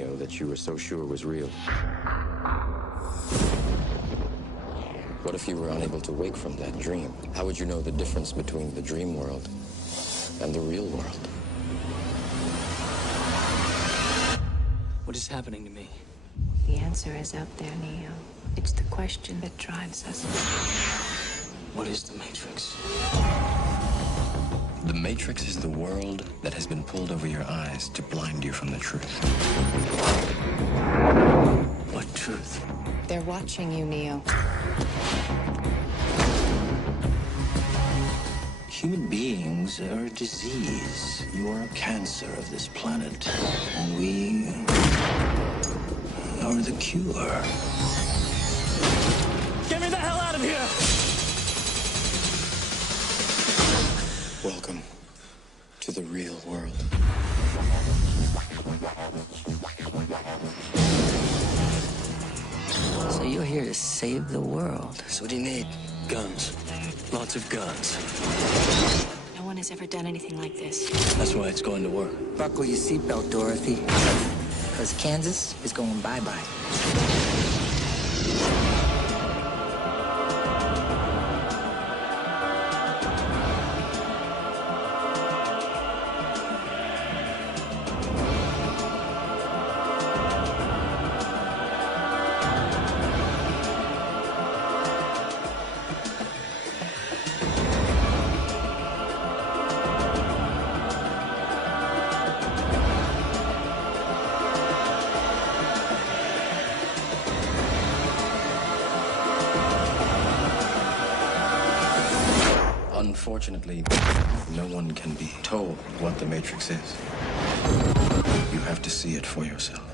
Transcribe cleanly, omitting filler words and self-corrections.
Neo, that you were so sure was real? What if you were unable to wake from that dream? How would you know the difference between the dream world and the real world? What is happening to me? The answer is out there, Neo. It's the question that drives us. What is the Matrix? The Matrix is the world that has been pulled over your eyes to blind you from the truth. What truth? They're watching you, Neo. Human beings are a disease. You are a cancer of this planet. And we are the cure. Get me the hell out of here! Welcome to the real world. So you're here to save the world. So what do you need? Guns. Lots of guns. No one has ever done anything like this. That's why it's going to work. Buckle your seatbelt, Dorothy. Because Kansas is going bye-bye. Unfortunately, no one can be told what the Matrix is. You have to see it for yourself.